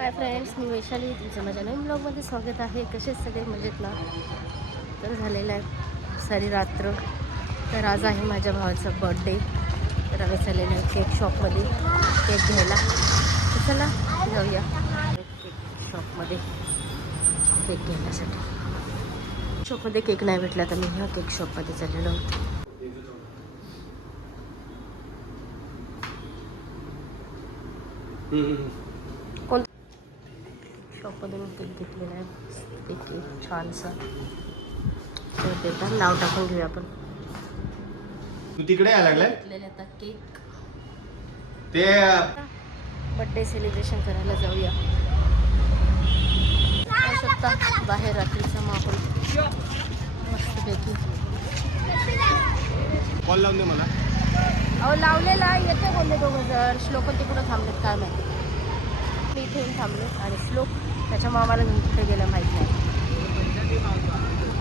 Hi friends, मी वैशाली. तुमचं माझ्या नवीन ब्लॉगमध्ये स्वागत आहे. कसे सगळे मजेत ना? तर झालेलं आहे सारी रात्र. तर आज आहे माझ्या भावाचा बर्थडे. तर आम्ही चाललेलो आहे केक शॉपमध्ये केक घ्यायला. तर चला जाऊया केक शॉपमध्ये केक घेण्यासाठी. शॉपमध्ये केक नाही भेटला तर मी ह्या केक शॉपमध्ये चाललेलो आहोत. शॉपमधून केक घेतलेला आहे. एक केक छानसा तर देतात. नाव टाकून घेऊया आपण. तू तिकडे यायला लागलाय घेतलेले आता केक. ते बर्थडे सेलिब्रेशन करायला जाऊया. पाहू शकता बाहेर रात्रीचा माहोल मस्तपैकी. कॉल लावून दे मला. अहो लावलेला येते बोलले दोघं जर. श्लोक तिकडं थांबलेत काय माहिती. मी इथे येऊन थांबले आणि श्लोक त्याच्या मामाला घेऊन कुठे गेला माहीत नाही.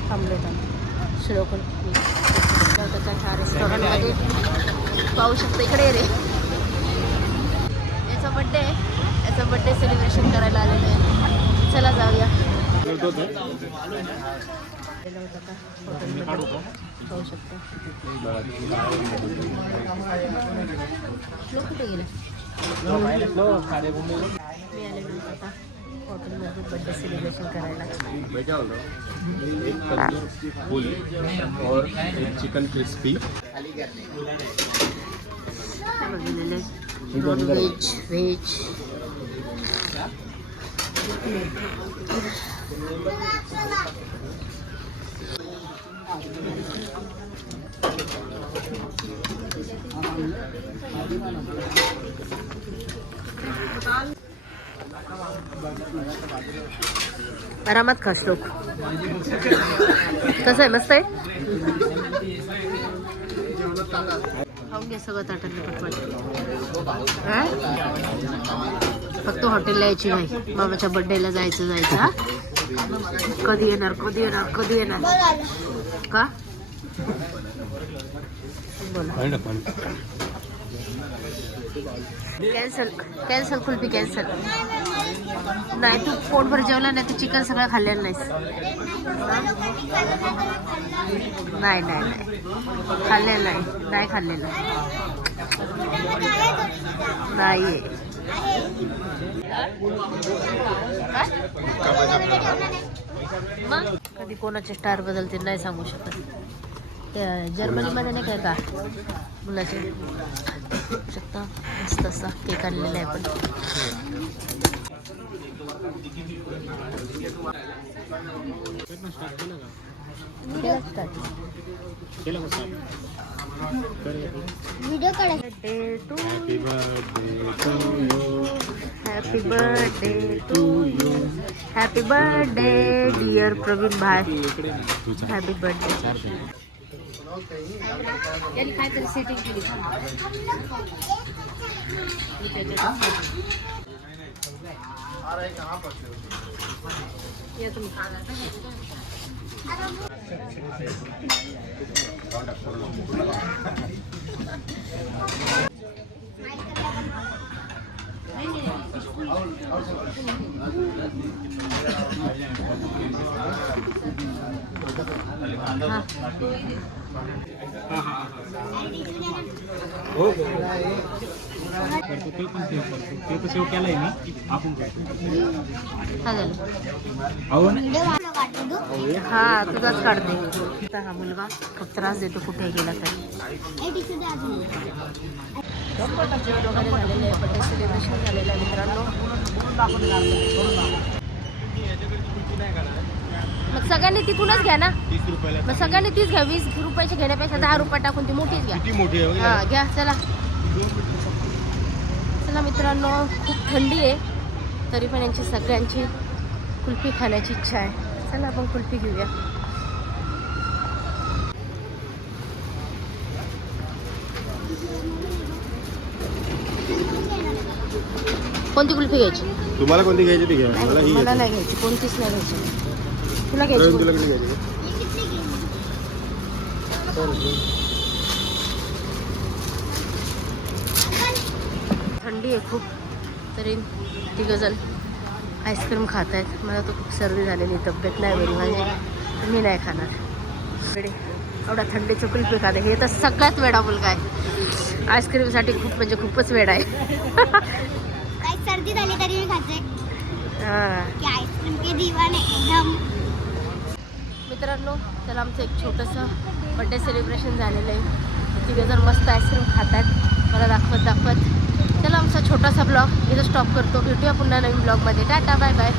थांबले आम्ही श्लोक त्याच्या रेस्टॉरंटमध्ये. पाहू शकतो इकडे रे. याचा बड्डे आहे. याचा बड्डे सेलिब्रेशन करायला आलेलं आहे. चला जाऊया. पाहू शकता श्लोक कुठे गेला. मी आलेलो आता हॉटेलमध्ये बर्थडे सेलिब्रेशन करायला. एक तंदूर फुल और एक chicken crispy. Non veg veg. आरामात खा श्लोक. कसं आहे? मस्त आहे. खाऊन घे सगळं ताटातलं पटपट. फक्त हॉटेलला यायची नाही. मामाच्या बर्थडेला जायचं हा. कधी येणार कधी येणार कधी येणार का बोला. Cancel cancel kulfi cancel. नाही तू पोटभर जेवला नाही. तू चिकन सगळं खाल्लेलं नाहीस. नाही नाही नाही खाल्लेलं नाही. नाही खाल्लेलं नाही. मग कधी कोणाचे स्टार बदलते नाही सांगू शकत. त्या जर्मनीमध्ये नाही काय का मुलाचे शकता. मस्त असा केक आणलेला आहे पण. व्हिडिओ काढायचे. Happy birthday to you. Happy birthday dear Praveen भाई. Happy birthday. यानी काहीतरी सेटिंग केली. या तुम्ही हो ते तर सेव केलाय मी. आपण हा तुझाच काढते. हा मुलगा खूप त्रास देतो कुठे गेला तरी. वगैरे झालेलं आहे. बर्थडे सेलिब्रेशन झालेलं आहे मित्रांनो. मग सगळ्यांनी तिथूनच घ्या ना. 30 रुपयाला. मग सगळ्यांनी तीच घ्या. 20 रुपयाची घेण्यापेक्षा 10 रुपये टाकून ती मोठीच घ्या. किती मोठी आहे. हा घ्या. चला चला मित्रांनो. खूप थंडी आहे तरी पण यांची सगळ्यांची कुल्फी खाण्याची इच्छा आहे. चला आपण कुल्फी घेऊया. कोणती कुल्फी घ्यायची? तुम्हाला कोणती घ्यायची ती घ्या. मला ही मला नाही घ्यायची. कोणतीच नाही घ्यायची. तुला घ्यायची? तुला किती घ्यायची? थंडी आहे खूप तरी तिघजण आईस्क्रीम खात आहेत. मला तर खूप सर्दी झालेली, तब्येत नाही बरी माझी, तर मी नाही खाणार. वेडे एवढा थंडीचं कुल्फी खाते. हे तर सगळ्यात वेडा मुलगा आहे. आईस्क्रीमसाठी खूप म्हणजे खूपच वेडा आहे. काही सर्दी झाली तरी मी खाते हां की आईस्क्रीम के दीवाने एकदम. मित्रांनो, चला आमचं एक छोटंसं बड्डे सेलिब्रेशन झालेलं आहे. तिघंजण मस्त आईस्क्रीम खात आहेत मला दाखवत. चला आमचा छोटासा ब्लॉग इथं स्टॉप करतो. भेटूया पुन्हा नवीन ब्लॉगमध्ये. Tata bye bye.